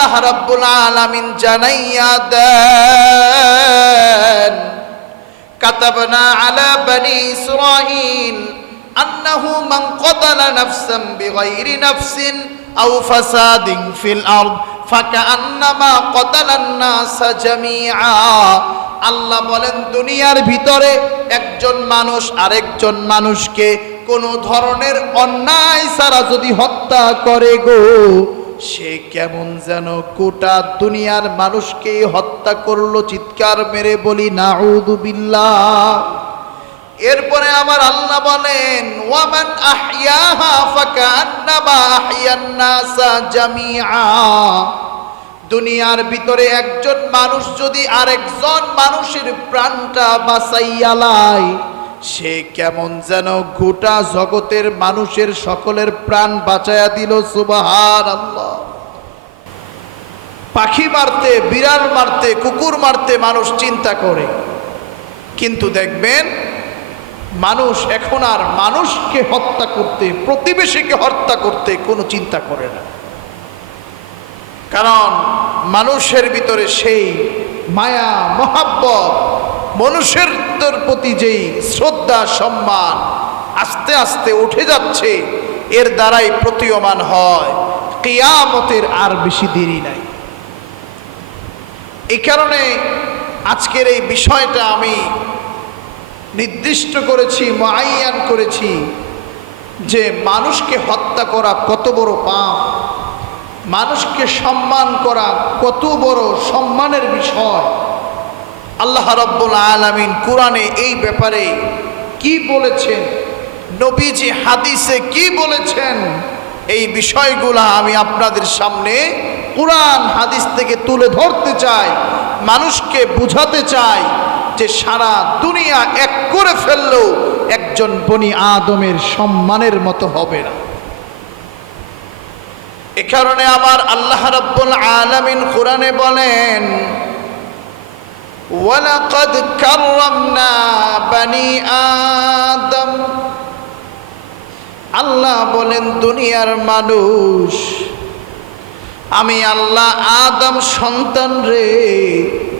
আল্লাহ রাব্বুল আলামিন জানাইয়া দেন, কাতাবনা আলা বনি ইসরাঈল আন্নাহু মান ক্বাতালা নাফসান বিগাইরি নাফসিন আও ফাসাদিন ফিল আরদ ফাকান্নামা ক্বাতালান নাসা জামিআ। আল্লাহ বলেন, দুনিয়ার ভিতরে একজন মানুষ আরেকজন মানুষকে কোন ধরনের অন্যায় ছাড়া যদি হত্যা করে গো, সে কেমন যেন গোটা দুনিয়ার মানুষকে হত্যা করলো। চিৎকার মেরে বলি নাউযু বিল্লাহ। এরপরে আমার আল্লাহ বলেন, ওয়ামান আহইয়াহা ফাকান্নামা আহইয়ান নাসা জামিআ। দুনিয়ার ভিতরে একজন মানুষ যদি আরেকজন মানুষের প্রাণটা বাঁচাইয়া লায়, সে কেমন যেন গোটা জগতের মানুষের সকলের প্রাণ বাঁচাইয়া দিল। সুবহানাল্লাহ। পাখি মারতে, বিড়াল মারতে, কুকুর মারতে মানুষ চিন্তা করে, কিন্তু দেখবেন মানুষ এখন আর মানুষকে হত্যা করতে, প্রতিবেশীকে হত্যা করতে কোনো চিন্তা করে না। কারণ মানুষের ভিতরে সেই মায়া মহাব্বত, মানুষের প্রতি যেই শ্রদ্ধা সম্মান আস্তে আস্তে উঠে যাচ্ছে, এর দ্বারাই প্রতীয়মান হয় কিয়ামতের আর বেশি দেরি নাই। এই কারণে আজকের এই বিষয়টা আমি নির্দিষ্ট করেছি, মুআয়্যান করেছি যে মানুষকে হত্যা করা কত বড় পাপ, মানুষকে সম্মান করা কত বড় সম্মানের বিষয়। আল্লাহ রাব্বুল আলামিন কোরআনে এই ব্যাপারে কি বলেছেন, নবীজি হাদিসে কি বলেছেন, এই বিষয়গুলো আমি আপনাদের সামনে কোরআন হাদিস থেকে তুলে ধরতে চাই, মানুষকে বুঝাতে চাই যে সারা দুনিয়া এক করে ফেললেও একজন বনি আদমের সম্মানের মতো হবে না। এ কারণে আমার আল্লাহ রাব্বুল আলামিন কোরআনে বলেন, ওয়ালাকাদ কাররামনা বনি আদম। আল্লাহ বলেন, দুনিয়ার মানুষ, আমি আল্লাহ আদম সন্তান রে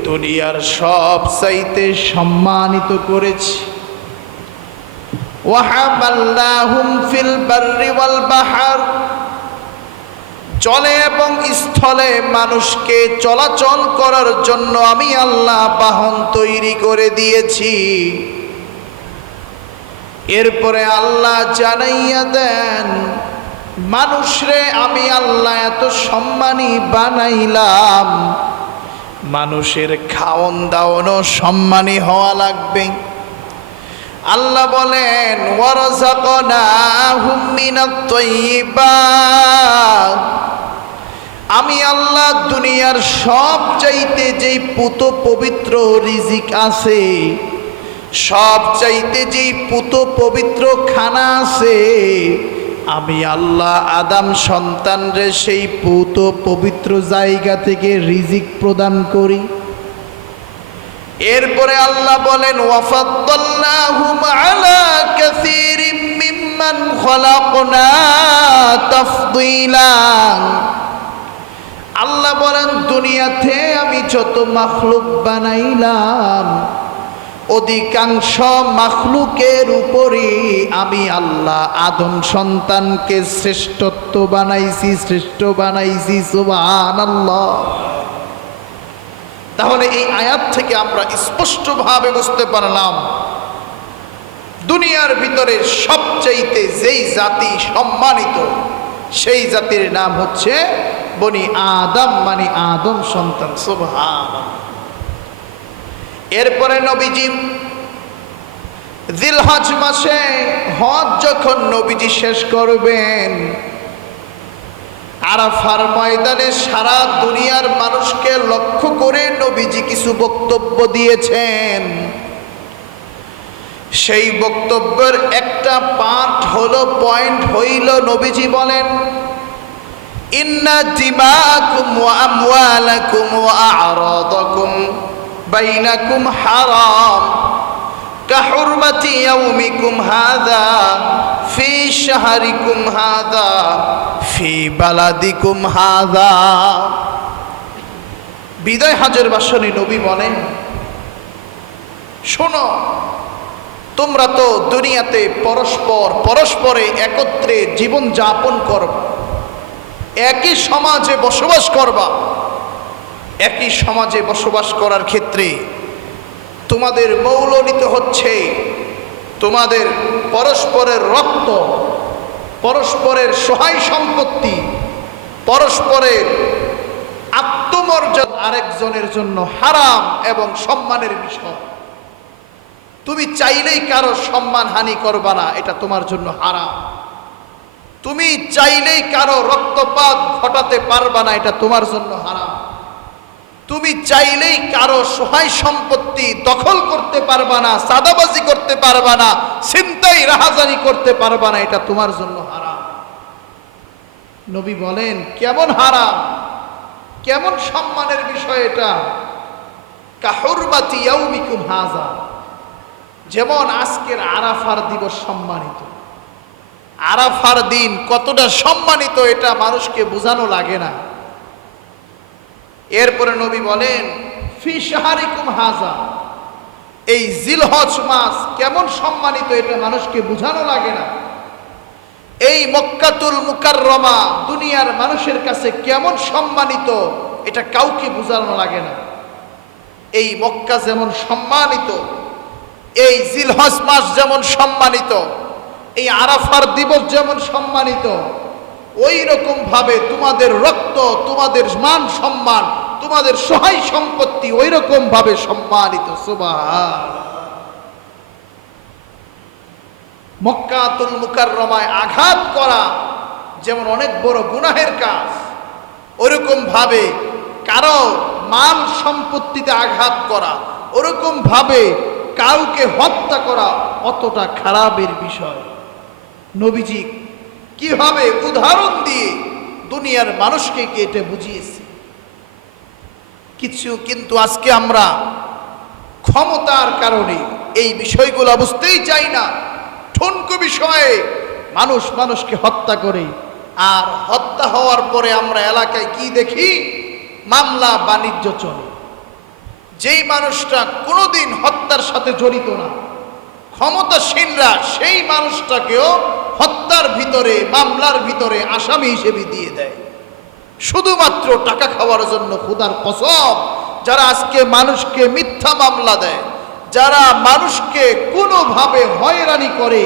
দুনিয়ার সব চাইতে সম্মানিত করেছি। ওয়াহামালনাহুম ফিল বাররি ওয়াল বাহর। জলে এবং স্থলে মানুষকে চলাচল করার জন্য আমি আল্লাহ বাহন তৈরি করে দিয়েছি। এরপরে আল্লাহ জানাইয়া দেন, মানুষরে আমি আল্লাহ এত সম্মানী বানাইলাম, মানুষের খাওন দাওয়ানো সম্মানী হওয়া লাগবে। আল্লাহ বলেন, ওয়ারাযাকনাহুম মিনাত তাইয়্যিবাত। আমি আল্লাহ দুনিয়ার সব চাইতে যেই পুত পবিত্র রিজিক আছে, সব চাইতে যেই পুত পবিত্র খানা আছে, আমি আল্লাহ আদম সন্তানরে সেই পুত পবিত্র জায়গা থেকে রিজিক প্রদান করি। এরপরে আল্লাহ বলেন, ওয়াফাদ্দালনাহুম আলা কাসীরিম মিম্মান খালাকনা তাফদীলা। আল্লাহ বলেন, দুনিয়াতে আমি যত মাখলুক বানাইলাম, অধিকাংশ মাখলুকের উপরে আমি আল্লাহ আদম সন্তানকে শ্রেষ্ঠত্ব বানাইছি, শ্রেষ্ঠ বানাইছি। সুবহানাল্লাহ। তাহলে এই আয়াত থেকে আমরা স্পষ্টভাবে বুঝতে পারলাম, দুনিয়ার ভিতরে সবচাইতে যেই জাতি সম্মানিত, সেই জাতির নাম হচ্ছে বনি আদম, মানে আদম সন্তান। সুবহানাল্লাহ। এরপরে নবীজি জিলহজ মাসে হজ যখন নবীজি শেষ করবেন, আরাফার ময়দানে সারা দুনিয়ার মানুষকে লক্ষ্য করে নবীজি কিছু বক্তব্য দিয়েছেন। সেই বক্তব্যের একটা পার্ট হলো, পয়েন্ট হইল, নবীজি বলেন, ইন্না দিমাকুম ওয়া আমওয়ালাকুম ওয়া আ'রাদাকুম বাইনাকুম হারাম কাহুরমাতি ইয়াউমিকুম হাযা ফি শাহরিকুম হাযা ফি বালাদিকুম হাযা। বিদায় হজের ভাষণে নবী বলেন, শোনো, তোমরা তো দুনিয়াতে পরস্পরে একত্রে জীবন যাপন করবা, একই সমাজে বসবাস করবা। একই সমাজে বসবাস করার ক্ষেত্রে তোমাদের মৌলনীত হচ্ছে তোমাদের পরস্পরের রক্ত, পরস্পরের সহায় সম্পত্তি, পরস্পরের আত্মমর্যাদা আরেকজনের জন্য হারাম এবং সম্মানের বিষয়। তুমি চাইলেই কারো সম্মান হানি করবা না, এটা তোমার জন্য হারাম। তুমি চাইলেই কারো রক্তপাত ঘটাতে পারবা না, এটা তোমার জন্য হারাম। তুমি চাইলেই কারো সহায় সম্পত্তি দখল করতে পারবা না, সাদাবাজি করতে পারবা না, ছিনতাই রাহাজানি করতে পারবা না, এটা তোমার জন্য হারাম। নবী বলেন, কেমন হারাম, কেমন সম্মানের বিষয় এটা? কাহুরমাতি ইয়াউমিকুম হাযা, যেমন আজকের আরাফার দিবস সম্মানিত। আরাফার দিন কতটা সম্মানিত এটা মানুষকে বোঝানো লাগে না। এরপরে নবী বলেন, ফি শাহরিকুম হাযা, এই জিলহজ মাস কেমন সম্মানিত এটা মানুষকে বোঝানো লাগে না। এই মক্কাতুল মুকাররমা দুনিয়ার মানুষের কাছে কেমন সম্মানিত এটা কাউকে বোঝানো লাগে না। এই মক্কা যেমন সম্মানিত, এই জিলহজ মাস যেমন সম্মানিত, এই আরাফার দিবস যেমন সম্মানিত, ওই রকম ভাবে তোমাদের রক্ত, তোমাদের মান সম্মান, তোমাদের সহায় সম্পত্তি ওই রকম ভাবে সম্মানিত। সুবহানাল্লাহ। মক্কাতুল মুকাররমায় আঘাত করা যেমন অনেক বড় গুনাহের কাজ, ওরকম ভাবে কারো মাল সম্পত্তিতে আঘাত করা, ওরকম ভাবে কাউকে হত্যা করা অতটা খারাপের বিষয়। নবীজি কিভাবে উদাহরণ দিয়ে দুনিয়ার মানুষকে এটা বুঝিয়েছে কিছু, কিন্তু আজকে আমরা ক্ষমতার কারণে এই বিষয়গুলো বুঝতেই চাই না। ঠুনকো বিষয়ে মানুষ মানুষকে হত্যা করে, আর হত্যা হওয়ার পরে আমরা এলাকায় কি দেখি? মামলা বাণিজ্য চলে। যেই মানুষটা কোনোদিন হত্যার সাথে জড়িত না, ক্ষমতাসীনরা সেই মানুষটাকেও হত্যার ভিতরে, মামলার ভিতরে আসামি হিসেবে দিয়ে দেয়, শুধুমাত্র টাকা খাওয়ার জন্য। খোদার কসম, যারা আজকে মানুষকে মিথ্যা মামলা দেয়, যারা মানুষকে কোনোভাবে হয়রানি করে,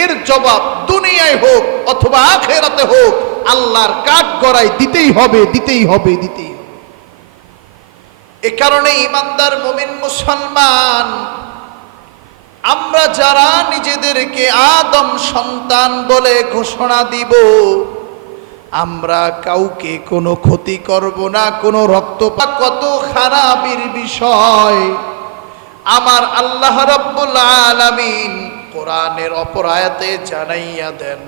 এর জবাব দুনিয়ায় হোক অথবা আখিরাতে হোক আল্লাহর কাঠগড়ায় দিতেই হবে, দিতেই হবে, দিতেই হবে। এ কারণে ইমানদার মুমিন মুসলমান আমরা যারা নিজেদেরকে আদম সন্তান বলে ঘোষণা দিব, আমরা কাউকে কোনো ক্ষতি করব না, কোনো রক্তপাত। কত খারাপের বিষয় আমার আল্লাহ রাব্বুল আলামিন কোরআনের অপর আয়াতে জানাইয়া দেন।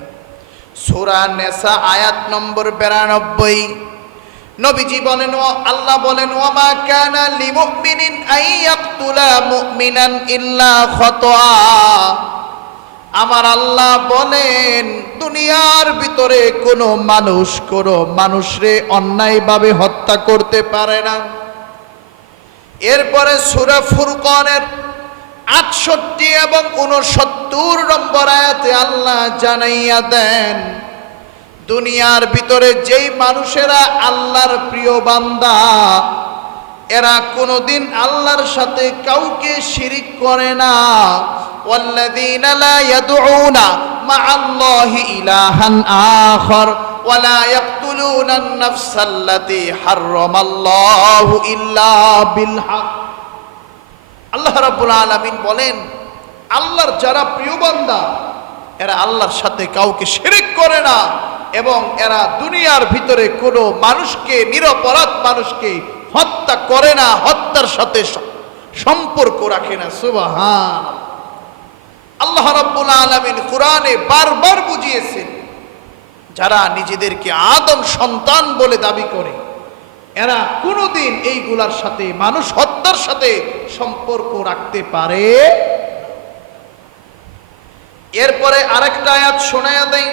সূরা নিসা আয়াত নম্বর 92 নবীজি বলেন, আল্লাহ বলেন, ওয়ামা কানা লিমুমিনিন আইয়াকতুলা মুমিনান ইল্লা খাতা। আমার আল্লাহ বলেন, দুনিয়ার ভিতরে কোনো মানুষরে অন্যায়ভাবে হত্যা করতে পারে না। এরপরে সূরা ফুরকানের 68 এবং 69 নম্বর আয়াতে আল্লাহ জানাইয়া দেন, দুনিয়ার ভিতরে যেই মানুষেরা আল্লাহর প্রিয় বান্দা, এরা কোনোদিন আল্লাহর সাথে কাউকে শিরিক করে না। ওয়াল্লাযীনা লা ইয়াদউনা মা'আল্লাহি ইলাহান আখার ওয়া লা ইয়াকতুলুনা আন-নাফসাল্লাতী হারামাল্লাহু ইল্লা বিল হক। আল্লাহ রাব্বুল আলামিন বলেন, আল্লাহর যারা প্রিয় বান্দা, এরা আল্লাহর সাথে কাউকে শিরিক করে না এবং এরা দুনিয়ার ভিতরে কোনো মানুষকে, নিরপরাধ মানুষকে হত্যা করে না, হত্যার সাথে সম্পর্ক রাখে না। সুবহানাল্লাহ। আল্লাহ রাব্বুল আলামিন কোরআনে বারবার বুঝিয়েছেন, যারা নিজেদেরকে আদম সন্তান বলে দাবি করে, এরা কোনোদিন এইগুলার সাথে, মানুষ হত্যার সাথে সম্পর্ক রাখতে পারে। এরপরে আরেকটা আয়াত শোনায়া দেই,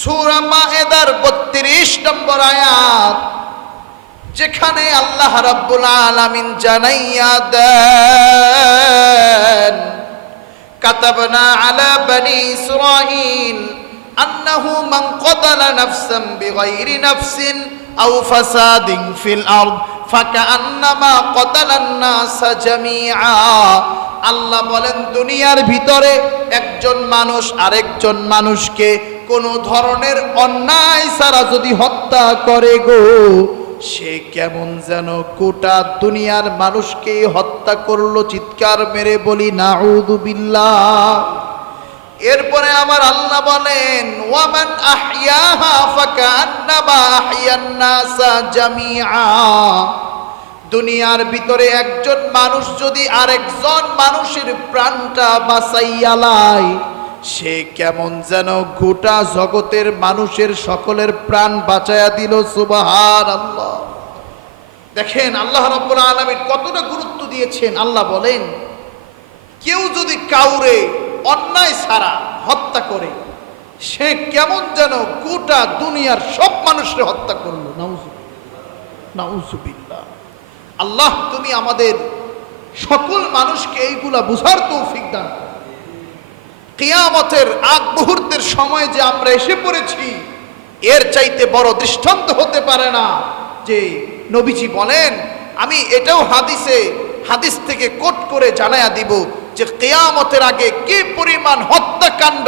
সূরা মায়েদার 32 নম্বর আয়াত। যেখানে আল্লাহ রাব্বুল আলামিন জানাইয়া দেন কাতাবনা আলা বনি ইসরাঈল আন্নাহু মান ক্বাতালা নাফসান বিগাইরি নাফসিন আও ফাসাদিন ফিল আরদ ফাকান্নামা ক্বাতালান নাসা জামিআ। আল্লাহ বলেন দুনিয়ার ভিতরে একজন মানুষ আরেকজন মানুষকে কোনো ধরনের অন্যায় ছাড়া যদি হত্যা করে গো, সে কেমন যেন গোটা দুনিয়ার মানুষকে হত্যা করলো। চিৎকার মেরে বলি নাউযু বিল্লাহ। এরপরে আমার আল্লাহ বলেন ওয়ামান আহইয়াহা ফাকান্নামা আহইয়ান নাসা জামিআ। দুনিয়ার ভিতরে একজন মানুষ যদি আরেকজন মানুষের প্রাণটা বাঁচাইয়া লায়, সে কেমন যেন গোটা জগতের মানুষের সকলের প্রাণ বাঁচাইয়া দিল। সুবহানাল্লাহ। দেখেন আল্লাহ রাব্বুল আলামিন কতটা গুরুত্ব দিয়েছেন। আল্লাহ বলেন কেউ যদি কাউরে অন্যায় ছাড়া হত্যা করে, সে কেমন যেন গোটা দুনিয়ার সব মানুষকে হত্যা করলো। নাউযুবিল্লাহ। আল্লাহ তুমি আমাদের সকল মানুষকে এইগুলা বুঝার তৌফিক দান করো। কিয়ামতের আগ মুহূর্তের সময় যে আমরা এসে পড়েছি, এর চাইতে বড় দৃষ্টান্ত হতে পারে না যে নবীজি বলেন, আমি এটাও হাদিস থেকে কোট করে জানায়া দিব যে কিয়ামতের আগে কি পরিমাণ হত্যাকাণ্ড,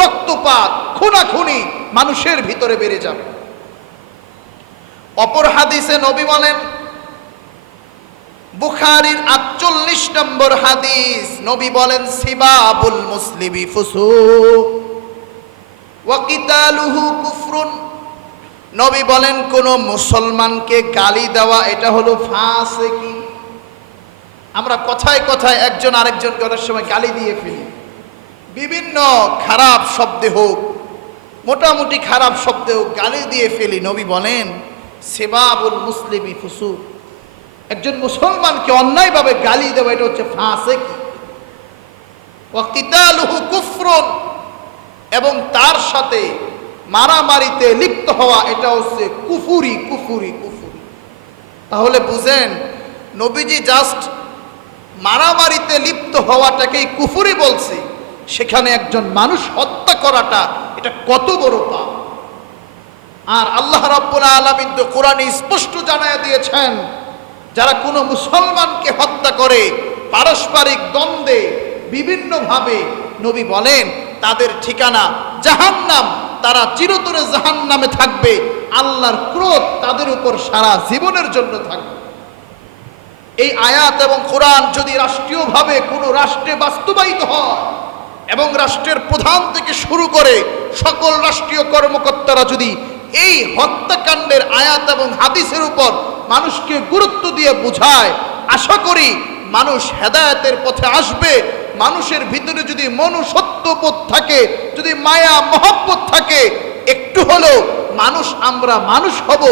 রক্তপাত, খুনাখুনি মানুষের ভিতরে বেড়ে যাবে। অপর হাদিসে নবী বলেন, বুখারীর 48 নম্বর হাদিস, নবী বলেন সিবাবুল মুসলিমি ফুসুক ওয়া কিতালুহু কুফরুন। নবী বলেন কোন মুসলমানকে গালি দেওয়া এটা হলো ফাসিকি। আমরা কথায় কথায় একজন আরেকজনকে অনেক সময় গালি দিয়ে ফেলি, বিভিন্ন খারাপ শব্দে হোক, মোটামুটি খারাপ শব্দে হোক, গালি দিয়ে ফেলি। নবী বলেন সিবাবুল মুসলিমি ফুসুক। একজন মুসলমানকে অন্যায়ভাবে গালি দেওয়া এটা হচ্ছে ফাসিকি। ওয়া কিতালুহু কুফরুন, এবং তার সাথে মারামারিতে লিপ্ত হওয়া এটা হচ্ছে কুফুরি। তাহলে বুঝেন নবীজি জাস্ট মারামারিতে লিপ্ত হওয়াটাকেই কুফুরি বলছে, সেখানে একজন মানুষ হত্যা করাটা এটা কত বড় পাপ। আর আল্লাহ রাব্বুল আলামিন তো কোরআনে স্পষ্ট জানায়া দিয়েছেন, যারা কোনো মুসলমানকে হত্যা করে পারস্পরিক দ্বন্দ্বে বিভিন্নভাবে, নবী বলেন তাদের ঠিকানা জাহান্নাম, তারা চিরতরে জাহান্নামে থাকবে। আল্লাহর ক্রোধ তাদের উপর সারা জীবনের জন্য থাকবে। এই আয়াত এবং কোরআন যদি রাষ্ট্রীয়ভাবে কোনো রাষ্ট্রে বাস্তবায়িত হয় এবং রাষ্ট্রের প্রধান থেকে শুরু করে সকল রাষ্ট্রীয় কর্মকর্তারা যদি এই হত্যাকাণ্ডের আয়াত এবং হাদিসের উপর মানুষকে গুরুত্ব দিয়ে বুঝায়, আশা করি মানুষ হেদায়েতের পথে আসবে। মানুষের ভিতরে যদি মনুষ্যত্ববোধ থাকে, যদি মায়া মহব্বত থাকে, একটু হলেও আমরা মানুষ হব।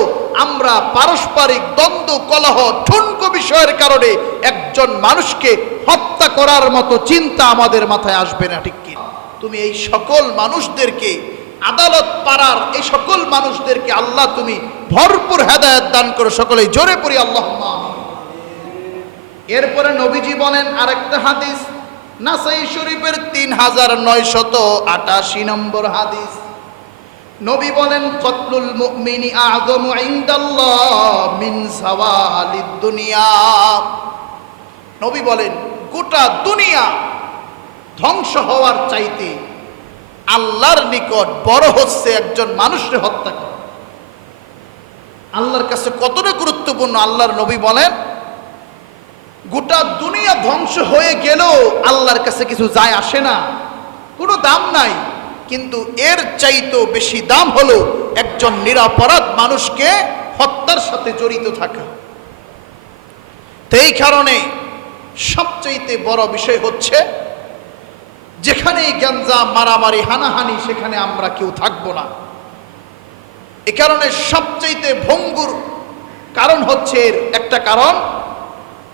আমরা পারস্পরিক দ্বন্দ্ব, কলহ, ঠুনকো বিষয়ের কারণে একজন মানুষকে হত্যা করার মতো চিন্তা আমাদের মাথায় আসবে না, ঠিক কি? তুমি এই সকল মানুষদেরকে, আদালত পাড়ার এই সকল মানুষদেরকে আল্লাহ তুমি ভরপুর হেদায়েত দান করো। সকলেই জোরে পড়ি আল্লাহুম্মা আমিন। এরপরে নবীজি বলেন আরেকটা হাদিস, নাসাই শরীফের 3988 নম্বর হাদিস, নবী বলেন কতলুল মুমিনি আযমু ইনদাল্লাহ মিন যাওয়ালিদ দুনিয়া। নবী বলেন গোটা দুনিয়া ধ্বংস হওয়ার চাইতে আল্লাহর নিকট বড় হচ্ছে একজন মানুষকে হত্যা করা। আল্লাহর কাছে কতটা গুরুত্বপূর্ণ। আল্লাহর নবী বলেন গোটা দুনিয়া ধ্বংস হয়ে গেলেও আল্লাহর কাছে কিছু যায় আসে না, কোনো দাম নাই, কিন্তু এর চাইতেও বেশি দাম হলো একজন নিরপরাধ মানুষকে হত্যার সাথে জড়িত থাকা। তো এই কারণে সবচাইতে বড় বিষয় হচ্ছে যেখানে গ্যাঞ্জাম, মারামারি, হানাহানি, সেখানে আমরা কেউ থাকবো না। এ কারণে সবচাইতে ভঙ্গুর কারণ হচ্ছে এর একটা কারণ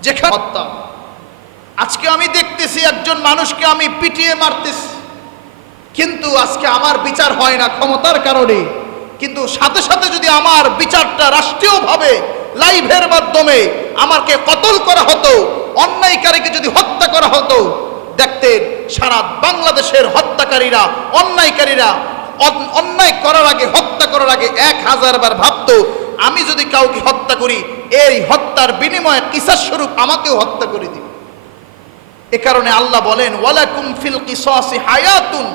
যেখানে হত্যা। আজকে আমি দেখতেছি একজন মানুষকে আমি পিটিয়ে মারতেছি, কিন্তু আজকে আমার বিচার হয় না ক্ষমতার কারণে, কিন্তু সাথে সাথে যদি আমার বিচারটা রাষ্ট্রীয়ভাবে লাইভের মাধ্যমে আমাকে কতল করা হতো, অন্যায়কারীকে যদি হত্যা করা হতো, দেখতেন সারা বাংলাদেশের হত্যাকারীরা, অন্যায়কারীরা অন্যায় করার আগে, হত্যা করার আগে 1000 বার ভাবতো আমি যদি কাউকে হত্যা করি, এই হত্যার বিনিময়ে কিসাস স্বরূপ আমাকেও হত্যা করে দিবে। এ কারণে আল্লাহ বলেন ওয়ালাকুম ফিল কিসাসি হায়াতুন,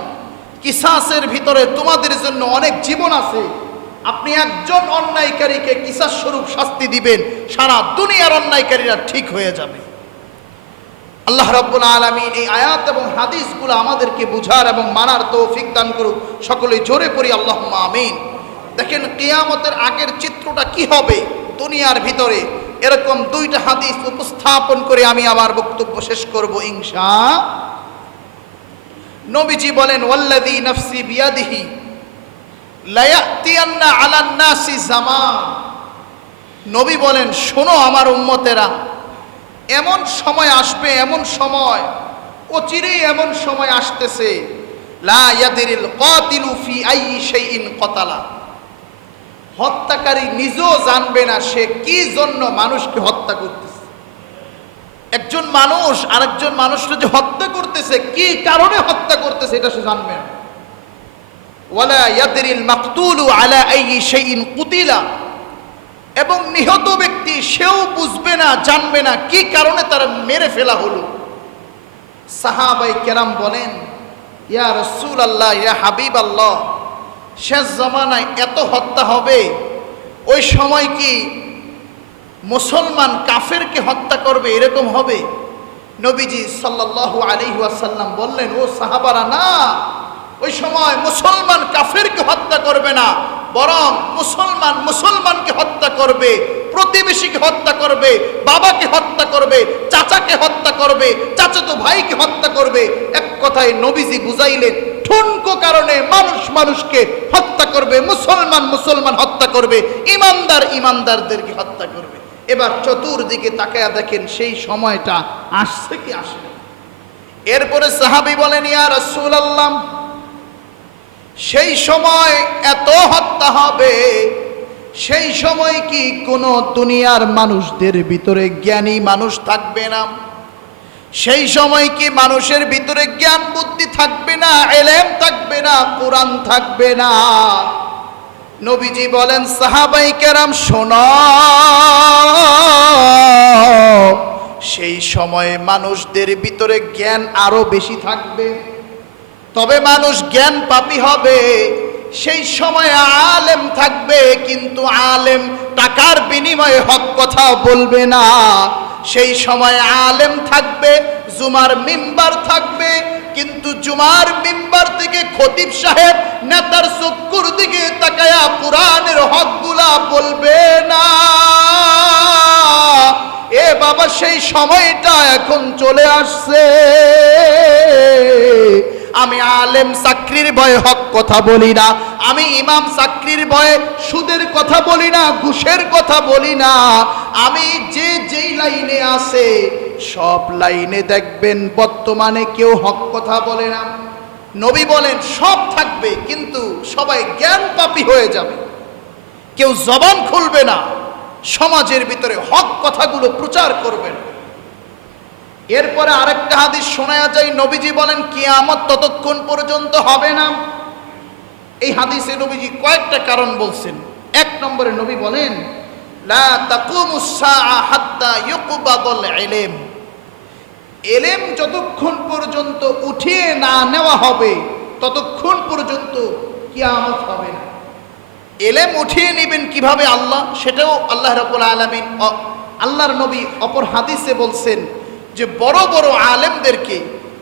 কিসাসের ভিতরে তোমাদের জন্য অনেক জীবন আছে। আপনি একজন অন্যায়কারীকে কিসাস স্বরূপ শাস্তি দিবেন, সারা দুনিয়ার অন্যায়কারীরা ঠিক হয়ে যাবে। আল্লাহ রাব্বুল আলামিন এই আয়াত এবং হাদিসগুলো আমাদেরকে বুঝার এবং মানার তৌফিক দান করুক। সকলেই জোরে পড়ি আল্লাহুম্মা আমিন। দেখেন কিয়ামতের আগের চিত্রটা কি হবে দুনিয়ার ভিতরে, এরকম 2টা হাদিস উপস্থাপন করে আমি আমার বক্তব্য শেষ করব ইনশাআল্লাহ। নবীজি বলেন ওয়াল্লাযী নাফসি বিয়াদিহি লা ইয়াতিয়ান্না আলান নাসি জামান। নবী বলেন শোনো আমার উম্মতেরা, এমন সময় আসবে, এমন সময় অচিরেই এমন সময় আসতেছে, লা ইয়াদরিল কাতিলু ফি আইয়ি শাইইন কাতালা। হত্যাকারী নিজেও জানবে না সে কি জন্য মানুষকে হত্যা করতেছে। একজন মানুষ আরেকজন মানুষকে যে হত্যা করতেছে, কি কারণে হত্যা করতেছে এটা সে জানবে না। ওয়ালা ইয়াদরিল মাকতুলু আলা আইয়ি শাইইন কুতিলা। এবং নিহত ব্যক্তি সেও বুঝবে না, জানবে না কি কারণে তার মেরে ফেলা হলো। সাহাবাই কেরাম বলেন ইয়া রাসূলুল্লাহ, ইয়া হাবিবাল্লাহ, শেষ জামানায় এত হত্যা হবে, ওই সময় কি মুসলমান কাফেরকে হত্যা করবে এরকম হবে? নবীজি সাল্লাল্লাহু আলাইহি ওয়াসাল্লাম বললেন ও সাহাবারা, না, ওই সময় মুসলমান কাফেরকে হত্যা করবে না, বরং মুসলমান মুসলমানকে হত্যা করবে, প্রতিবেশীকে হত্যা করবে, বাবাকে হত্যা করবে, চাচাকে হত্যা করবে, চাচাতো ভাইকে হত্যা করবে। এক কথায় নবীজি বুঝাইলেন ঠুনকো কারণে মানুষ মানুষকে হত্যা করবে, মুসলমান মুসলমান হত্যা করবে, ইমানদার ইমানদারদেরকে হত্যা করবে। এবার চতুর্দিকে তাকায়া দেখেন সেই সময়টা আসছে কি আসে। এরপরে সাহাবী বলেন ইয়া রাসূলুল্লাহ, সেই সময় এত হত্যা হবে, সেই সময় কি কোনো দুনিয়ার মানুষদের ভিতরে জ্ঞানী মানুষ থাকবে না? সেই সময় কি মানুষের ভিতরে জ্ঞান বুদ্ধি থাকবে না, ইলম থাকবে না, কোরআন থাকবে না? নবীজি বলেন সাহাবাই কেরাম শোনো, সেই সময়ে মানুষদের ভিতরে জ্ঞান আরো বেশি থাকবে, তবে মানুষ জ্ঞান পাপী হবে। সেই সময় আলেম থাকবে, কিন্তু আলেম টাকার বিনিময়ে হক কথা বলবে না। সেই সময় আলেম থাকবে, জুমার মিম্বার থাকবে, কিন্তু জুমার মিম্বার থেকে খতিব সাহেব নেতার চক্ষুর দিকে তাকায়া কোরআনের হকগুলা বলবে না। এ বাবা, সেই সময়টা এখন চলে আসছে। আমি আলেম চাকরির ভয়ে হক কথা বলি না, আমি ইমাম চাকরির ভয়ে সুদের কথা বলি না, ঘুষের কথা বলি না। আমি যেই লাইনে আছে সব লাইনে দেখবেন বর্তমানে কেউ হক কথা বলে না। নবী বলেন সব থাকবে, কিন্তু সবাই জ্ঞান পাপী হয়ে যাবে, কেউ জবান খুলবে না, সমাজের ভিতরে হক কথাগুলো প্রচার করবে না। এরপরে আরেকটা হাদিস শোনা যায়, নবীজি বলেন কিয়ামত ততক্ষণ পর্যন্ত হবে না। এই হাদিসে নবীজি কয়েকটা কারণ বলছেন। 1 নম্বরে নবী বলেন লা তাকুমুস সাআ হাত্তা ইউকবাদুল ইলম। ইলম যতক্ষণ পর্যন্ত উঠিয়ে না নেওয়া হবে ততক্ষণ পর্যন্ত কিয়ামত হবে না। ইলম উঠিয়ে নেবেন কিভাবে আল্লাহ, সেটাও আল্লাহ রাব্বুল আলামিন আল্লাহর নবী অপর হাদিসে বলছেন যে বড় বড় আলেমদেরকে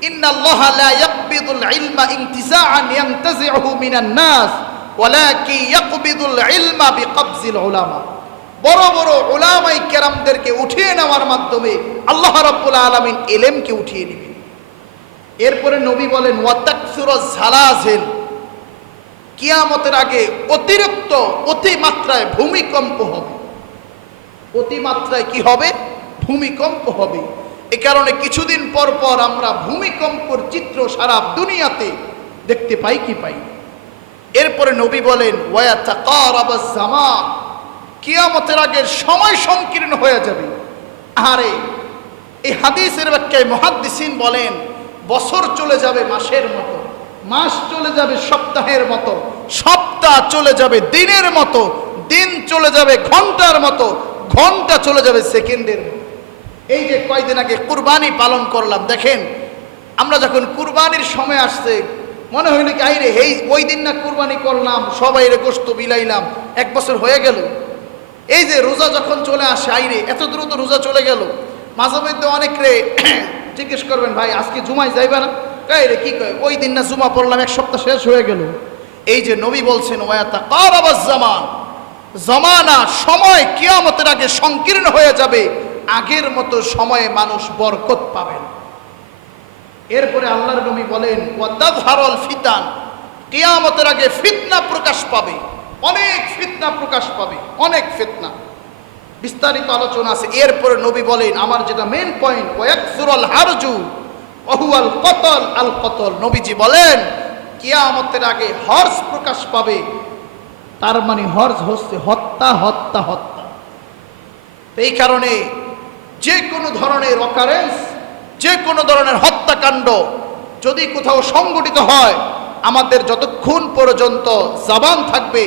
ইন্নাল্লাহা লা ইয়াকবিদুল ইলমা ইনতিজাআন ইয়ানতাজিউহু মিনান নাস ওয়ালাকি ইয়াকবিদুল ইলমা বিকবজিল উলামা। বড় বড় উলামায়ে কেরামদেরকে উঠিয়ে নেওয়ার মাধ্যমে আল্লাহ রাব্বুল আলামিন ইলমকে উঠিয়ে নেবেন। এরপরে নবী বলেন ওয়া তাকসুরুজ জালাজিল। কিয়ামতের আগে অতিরিক্ত অতিমাত্রায় ভূমিকম্প হবে। অতিমাত্রায় কি হবে? ভূমিকম্প হবে। এ কারণে কিছুদিন পর পর আমরা ভূমিকম্পর চিত্র সারা দুনিয়াতে দেখতে পাই কি পাই। এরপরে নবী বলেন ওয়াতাকারাবাজ জামান। কিয়ামতের আগে সময় সংকীর্ণ হয়ে যাবে। আরে এই হাদিসের ব্যাখ্যায় মুহাদ্দিসিন বলেন, বছর চলে যাবে মাসের মতো, মাস চলে যাবে সপ্তাহের মতো, সপ্তাহ চলে যাবে দিনের মতো, দিন চলে যাবে ঘন্টার মতো, ঘন্টা চলে যাবে সেকেন্ডের মতো। এই যে কয়দিন আগে কুরবানি পালন করলাম, দেখেন আমরা যখন কুরবানির সময় আসছে মনে হইল কি আইরে ওই দিন না কুরবানি করলাম, সবাই রে গোশত বিলাইলাম, 1 বছর হয়ে গেল। এই যে রোজা যখন চলে আসে, আইরে এত দ্রুত রোজা চলে গেল। মাঝে মধ্যে অনেক রে জিজ্ঞেস করবেন, ভাই আজকে জুমায় যাইবা না? কাই রে কি কয়, ওই দিন না জুমা পড়লাম, 1 সপ্তাহ শেষ হয়ে গেল। এই যে নবী বলছেন ওয়াতা কারাবাজ জামান, জামানা সময় কিয়ামতের আগে সংকীর্ণ হয়ে যাবে, আগের মতো সময়ে মানুষ বরকত পাবেন। এরপরে আল্লাহর নবী বলেন ওয়াতাযহারুল ফিতান, কিয়ামতের আগে ফিতনা প্রকাশ পাবে, অনেক ফিতনা প্রকাশ পাবে, অনেক ফিতনা, বিস্তারিত আলোচনা আছে। এরপরে নবী বলেন আমার যেটা মেইন পয়েন্ট, ওয়ায়াকসুরুল হারজু ওয়া হুয়াল কতল আল কতল, নবীজি বলেন কিয়ামতের আগে হর্ষ প্রকাশ পাবে, তার মানে হর্ষ হচ্ছে হত্যা হত্যা হত্যা। এই কারণে যে কোনো ধরনের অকারেন্স, যে কোনো ধরনের হত্যাকাণ্ড যদি কোথাও সংগঠিত হয়, আমাদের যতক্ষণ পর্যন্ত জবান থাকবে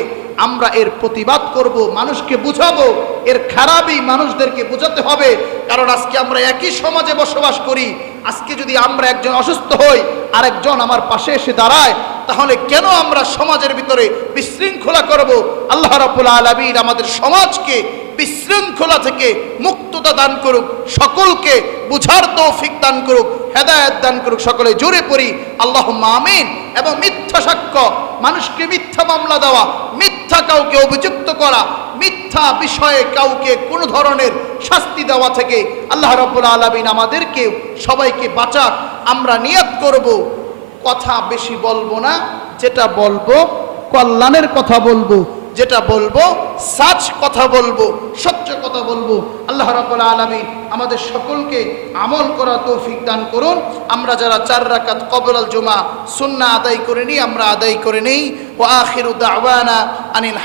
আমরা এর প্রতিবাদ করব, মানুষকে বুঝাবো, এর খারাপই মানুষদেরকে বোঝাতে হবে। কারণ আজকে আমরা একই সমাজে বসবাস করি, আজকে যদি আমরা একজন অসুস্থ হই আর একজন আমার পাশে এসে দাঁড়ায়, তাহলে কেন আমরা সমাজের ভিতরে বিশৃঙ্খলা করব? আল্লাহ রাব্বুল আলামিন আমাদের সমাজকে বিশৃঙ্খলা থেকে মুক্ততা দান করুক, সকলকে বুঝার তৌফিক দান করুক, হেদায়েত দান করুক। সকলে জোরে পড়ি আল্লাহুম্মা আমিন। এবং মিথ্যা সাক্ষ্য, মানুষকে মিথ্যা মামলা দেওয়া, মিথ্যা কাউকে অভিযুক্ত করা, মিথ্যা বিষয়ে কাউকে কোনো ধরনের শাস্তি দেওয়া থেকে আল্লাহ রাব্বুল আলামিন আমাদেরকে সবাইকে বাঁচাক। আমরা নিয়ত করব কথা বেশি বলবো না, যেটা বলবো কল্যাণের কথা বলবো, যেটা বলবো সাচ কথা বলবো, সত্য কথা বলবো। আল্লাহ রাব্বুল আলামিন আমাদের সকলকে আমল করা তৌফিক দান করুন। আমরা যারা 4 রাকাত ক্বাবলাল জুমা সুন্নাহ আদায় করে নিই, আমরা আদায় করে নেই। ওয়া আখিরু দাওয়ানা আনিল